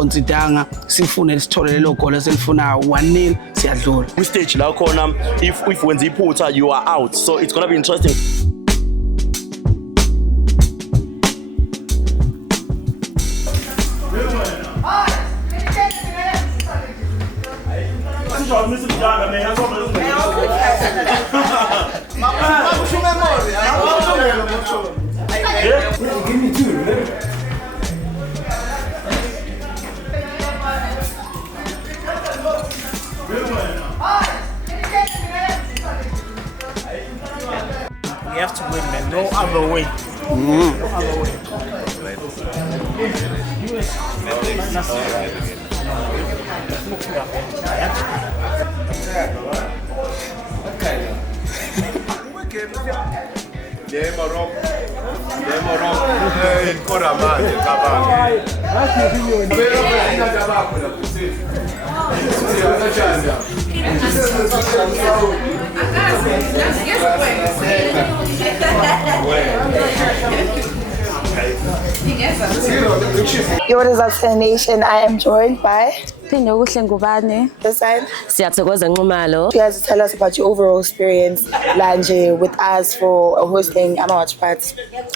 singaconsidanga sifune sithole lelo goal eselifunayo 1-0 siyadlula. Kwi-stage la khona if wenza iphutha you are out, so it's gonna be interesting. Give me two. We have to win, man. No other way. No other way. What is our nation? I am joined by this side. Siyathokoza. You guys tell us about your overall experience Lanje with us for hosting Watch Party.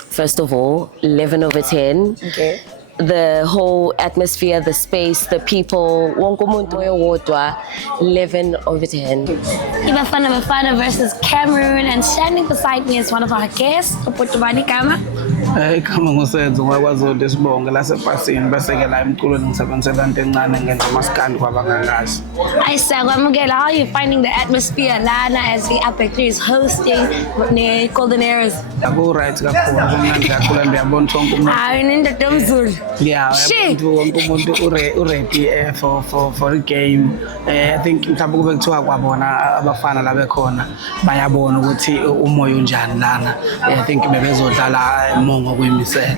First of all, 11/10. Okay. The whole atmosphere, the space, the people, wonke umuntu oyodwa, 11/10. Ibafana Bafana versus Cameroon, and standing beside me is one of our guests, Upotobani Kama. Igama ngusenzo ngakwaZondi Sibonge lasebhasini besekela emculweni ngisebenzelana encane ngenza amaskandi kwabangangazi. Kwamukela, how are you finding the atmosphere lana as the Epic is hosting the Golden Eras? Right kakhulu kumnandi kakhulu ndiyabona sonke umuntu. Indoda omzulu. Yeah, wonke umuntu ready for the game. I think mhlawumbe kube kuthiwa kwabona abafana la bekhona bayabona ukuthi umoya unjani lana. I think bebezodlala mongo kwemisela.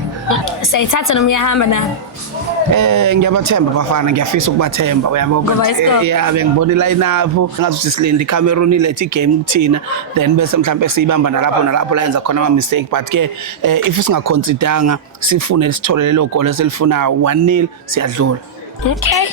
Sayithatha noma uyahamba na? Ngiyabathemba bafana, ngiyafisa ukubathemba uyabona. Yeah, bengibona iline up ngathi silinde iCameroon ilethe igame kuthina, then bese mhlawumbe siyibamba nalapho la yenza khona ama mistake, but ke if singaconsidanga sifune sithole lelo goal eselifunayo 1-0 siyadlula. Okay.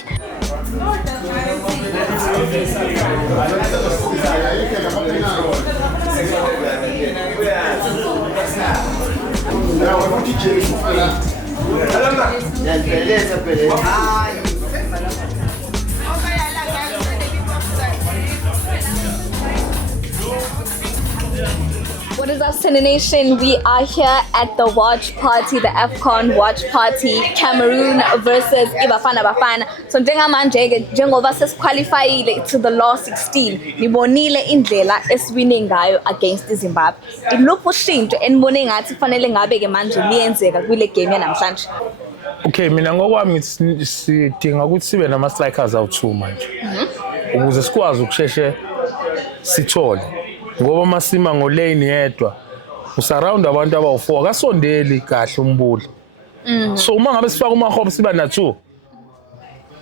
What is up, Sene Nation? We are here at the watch party, the AFCON watch party, Cameroon versus Ibafana Bafana. So njengoba sesiqualifyile to the last 16, nibonile indlela esiwine ngayo against Zimbabwe. Iluphi ushintsho enibone ngathi kufanele ngabe ke manje liyenzeka kule game yanamhlanje? Okay, mina ngokwami sidinga ukuthi sibe nama strikers awu2 manje. Ukuze sikwazi ukusheshe sithole. Ngoba masima ngolane yedwa usurround abantu abawu4 kasondeli kahle umbuli. So uma ngabe sifaka umahobo siba na2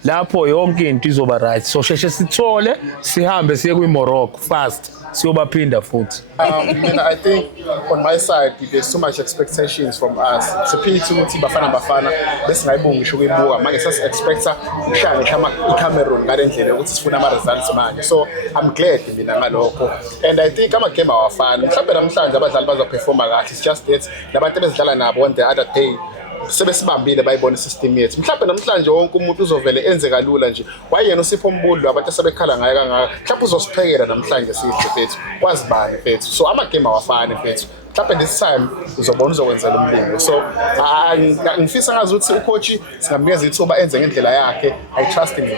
lapho yonke into izoba right. So sheshe sithole sihambe siye kwiMorocco fast siyobaphinda futhi. I think on my side there's so much expectations from us. It's a pity ukuthi Bafana bese ngayibonga ngisho kuyibuka manje sasi expecta uhlanga ngisho iCameroon ngale ndlela ukuthi sifuna ama results manje. So I'm glad mina ngalokho, and I think ama game awafani. Mhlawumbe namhlanje abadlali baza performa kahle. It's just that labantu bezidlala nabo on the other day sebesibambile bayibona system yethu. Mhlawumbe namhlanje wonke umuntu uzovele enze kalula nje. Wayena uSipho Mbulu abantu asebekhala ngaye kangaka. Mhlawumbe uzosiphekela namhlanje sihle fethu. Wazibani fethu. So ama game awafani fethu. Mhlawumbe this time uzobona uzokwenzela umlingo. So ngifisa ngazi ukuthi ucoach singamnikeza ithuba enze ngendlela yakhe. I trust him.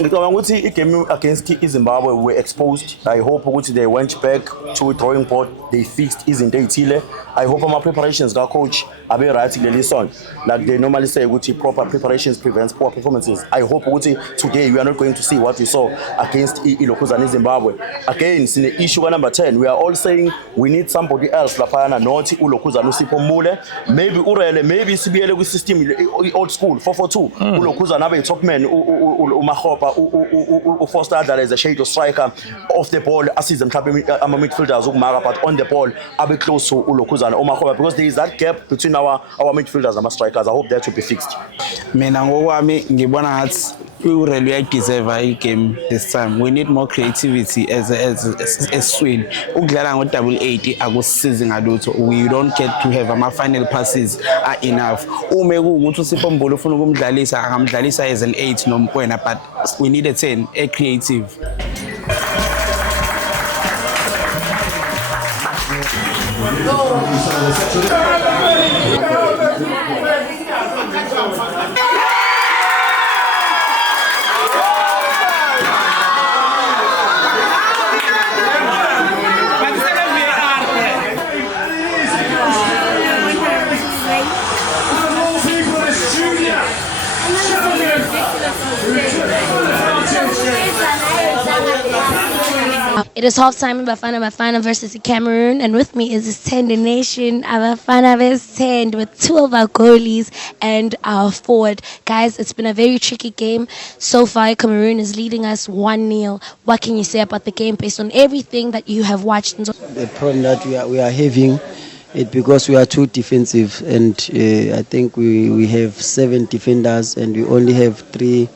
Ngicabanga ukuthi igame against iZimbabwe were exposed. I hope ukuthi they went back to drawing board, they fixed izinto ezithile. I hope ama preparations ka coach abe right kuleli song. Like they normally say ukuthi proper preparations prevents poor performances. I hope ukuthi today we are not going to see what we saw against iLokhuzana Zimbabwe. Again, sine issue number 10, we are all saying we need somebody else lapha not uLokhuzana uSipho Mbulu. Maybe urele, maybe sibiyele ku system old school 442. uLokhuzana abe top man uMahopa uFoster Adler as a shadow striker off the ball asize mhlawumbe ama midfielders ukumaka, but on the ball abe close to uLokhuzana uMahopa, because there is that gap between our midfielders and our strikers. I hope that will be fixed. Mina ngokwami ngibona ngathi uRailway deserve igame this time. We need more creativity as swing. Ukudlala ngo-8 akusisizi ngalutho. We don't get to have ama-final passes are enough. Ume kuwukuthi uSipho Mbulu ufuna ukumdlalisa angamdlalisa as an 8 nomkwena, but we need a 10, a creative. It is halftime in Bafana versus Cameroon, and with me is this Tender Nation. Bafana vs 10 with 2 of our goalies and our forward. Guys, it's been a very tricky game. So far, Cameroon is leading us 1-0. What can you say about the game based on everything that you have watched? The problem that we are having it because we are too defensive, and I think we have 7 defenders and we only have 3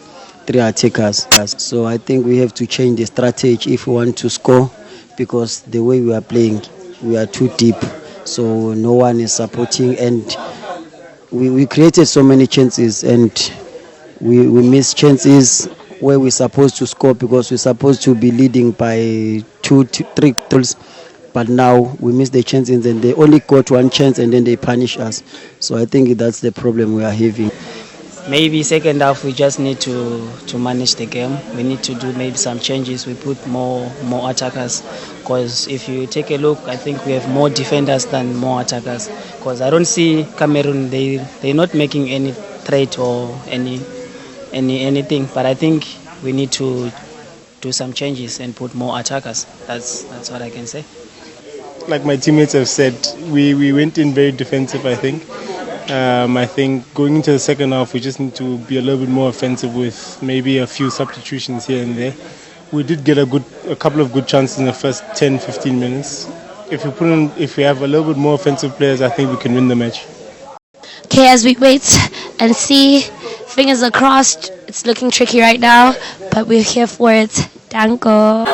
attackers. So I think we have to change the strategy if we want to score, because the way we are playing, we are too deep. So no one is supporting, and we created so many chances and we missed chances where we're supposed to score, because we're supposed to be leading by 2-3 goals. But now we miss the chances and they only got 1 chance and then they punish us. So I think that's the problem we are having. Maybe second half we just need to manage the game. We need to do maybe some changes. We put more attackers, because if you take a look, I think we have more defenders than more attackers. Because I don't see Cameroon, they're not making any threat or anything. But I think we need to do some changes and put more attackers. That's what I can say. Like my teammates have said, we went in very defensive, I think. I think going into the second half, we just need to be a little bit more offensive with maybe a few substitutions here and there. We did get a couple of good chances in the first 10-15 minutes. If we have a little bit more offensive players, I think we can win the match. Okay, as we wait and see, fingers are crossed. It's looking tricky right now, but we're here for it. Danko.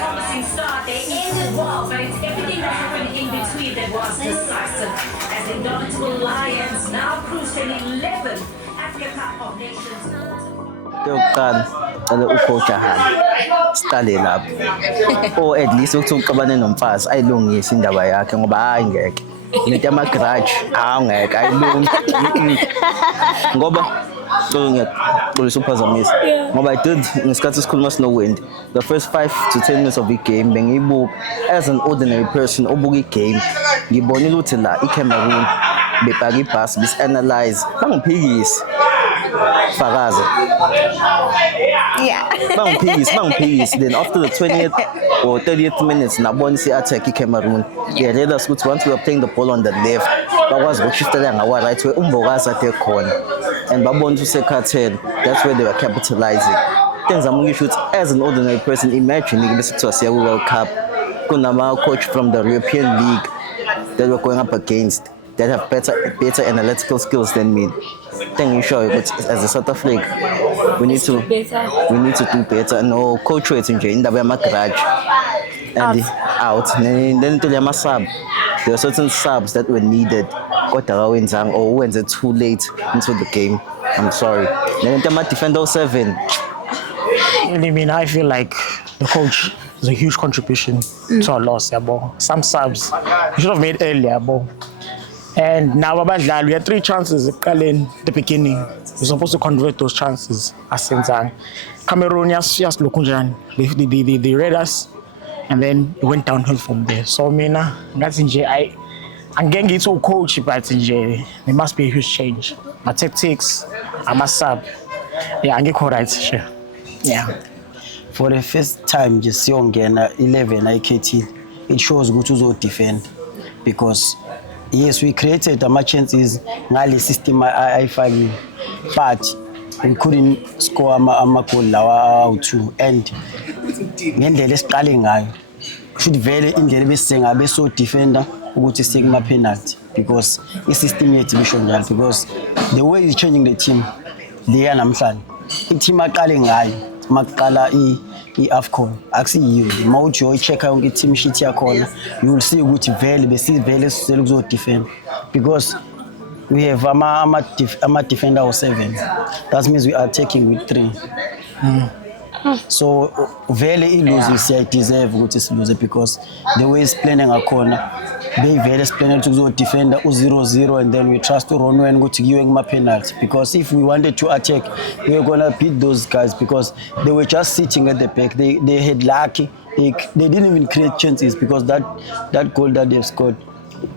Promising start, they ended well, but it's everything that happened in between that was decisive. As the indomitable Lions now cruise to 11 Africa Cup of Nations. Yokuqala cela ucoach ahambe siqale lapho or at least ukuthi uqabane nomfazi ayilungise indaba yakhe ngoba hayi ngeke lento ama grudge angeke ayilungi ngoba ngiyaqolisa uphazamisa ngoba I did ngesikhathi sikhuluma sinowendi the first 5 to 10 minutes of the game bengiyibuka as an ordinary person obuka igame ngibonile ukuthi la iCameroon bebhaka ibhasi bis analyze bangiphikisi Fakaza. Yeah. Bang Then after the 20th or 30th minutes, Nabon si attack Cameroon. They read us good once we were playing the ball on the left. But was shifted and our right way. Umbogaza take corner. And Babon to say cartel. That's where they were capitalizing. Things I'm going to shoot as an ordinary person. Imagine you to a World Cup. Kunama coach from the European League that we're going up against that have better analytical skills than me. Then you show it as a South Africa, we need to do better. No coach rates in the garage and out. Then to the sub, there are certain subs that were needed. Got or when it's too late into the game. I'm sorry. Then the defender 7. I mean, I feel like the coach is a huge contribution to our loss. Some subs we should have made earlier. And now we had 3 chances in the beginning. We're supposed to convert those chances. Cameroon, yes, they read us, and then it went downhill from there. So, that's I'm getting it to coach, but there must be a huge change. My tactics, I must sub. Yeah, I get correct. Yeah. For the first time, just young and 11 IKT, it shows good to defend because yes, we created the chances ngali system I find, but we couldn't score a goal or 2 and ngendlela esiqale ngayo should vele indlela besenga beso defender ukuthi sekuma penalty because the system yethu bisho njalo because the way is changing the team leya namhlanje i-team aqale ngayo maqala i-AFCON akusiyiyo mawuthi uyoyi-check yonke i-team sheet yakhona you will see ukuthi vele sisele kuzodefend because we have ama defender of 7. That means we are attacking with 3. So vele ilose siya deserve ukuthi silose because the way is planning ngakhona they vele plan ukuthi kuzodefenda u0-0 and then we trust uRonwen ukuthi kuyiwe kuma penalty because if we wanted to attack we were going to beat those guys because they were just sitting at the back. They had lucky. They didn't even create chances because that goal that they've scored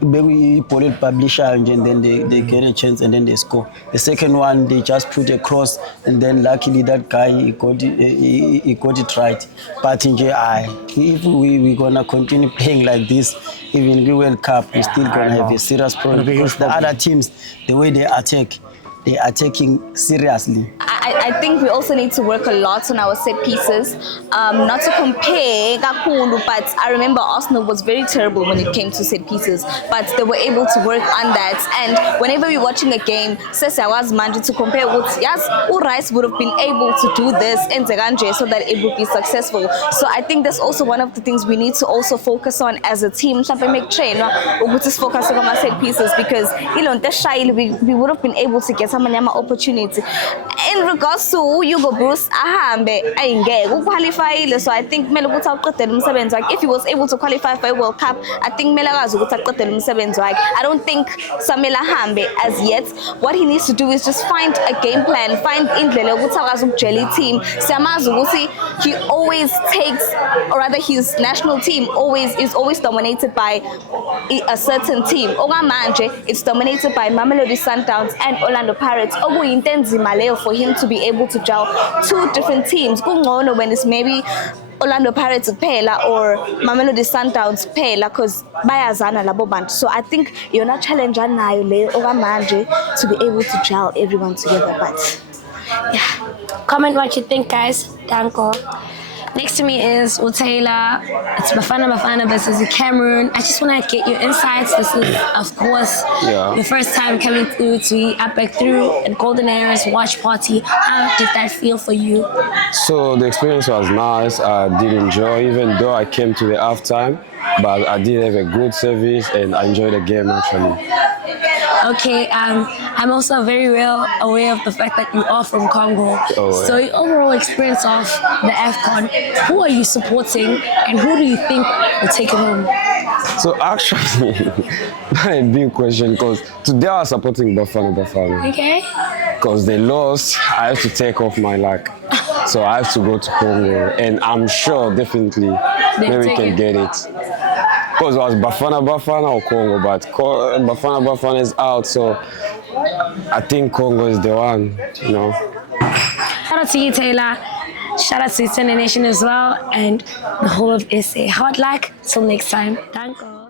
maybe Paul publisher and then they get a chance and then they score. The second one they just put a cross and then luckily that guy he got it right. But in if we gonna continue playing like this, even in the World Cup, we're still gonna have a serious problem because the other teams, the way they attack, they are taking seriously. I think we also need to work a lot on our set pieces. Not to compare Kakulu, but I remember Arsenal was very terrible when it came to set pieces, but they were able to work on that. And whenever we're watching a game, Sesa was managed to compare with yes, Rice would have been able to do this in Zeganje so that it would be successful. So I think that's also one of the things we need to also focus on as a team. Make train focus on our set pieces because we would have been able to get some opportunity. In regards to Hugo Bruce, qualify. So I think if he was able to qualify for a World Cup, I think I don't think Samela Hambe as yet. What he needs to do is just find a game plan, find jelly team. He always takes, or rather his national team is always dominated by a certain team. It's dominated by Mamelodi Sundowns and Orlando Pirates. For him to be able to gel 2 different teams. When it's maybe Orlando Pirates Pela or Mamelodi Sundowns Pela because bayazana labo bantu. So I think you're not challenging now to be able to gel everyone together. But yeah, comment what you think, guys. Danko. Next to me is Utayla. It's Bafana versus Cameroon. I just want to get your insights. This is, of course, the first time coming through to Epic through at Golden Eras Watch Party. How did that feel for you? So the experience was nice. I did enjoy, even though I came to the halftime, but I did have a good service and I enjoyed the game actually. Okay, I'm also very well aware of the fact that you are from Congo. So your overall experience of the AFCON, who are you supporting and who do you think will take it home? So actually, a big question because today I was supporting Bafana. Okay. Because they lost, I have to take off my luck. So I have to go to Congo and I'm sure definitely maybe we can get it. Because it was Bafana or Congo, but Bafana is out, so I think Congo is the one, you know. Shout out to you, Taylor. Shout out to Extended Nation as well, and the whole of SA. Hard luck. Till next time. Danko.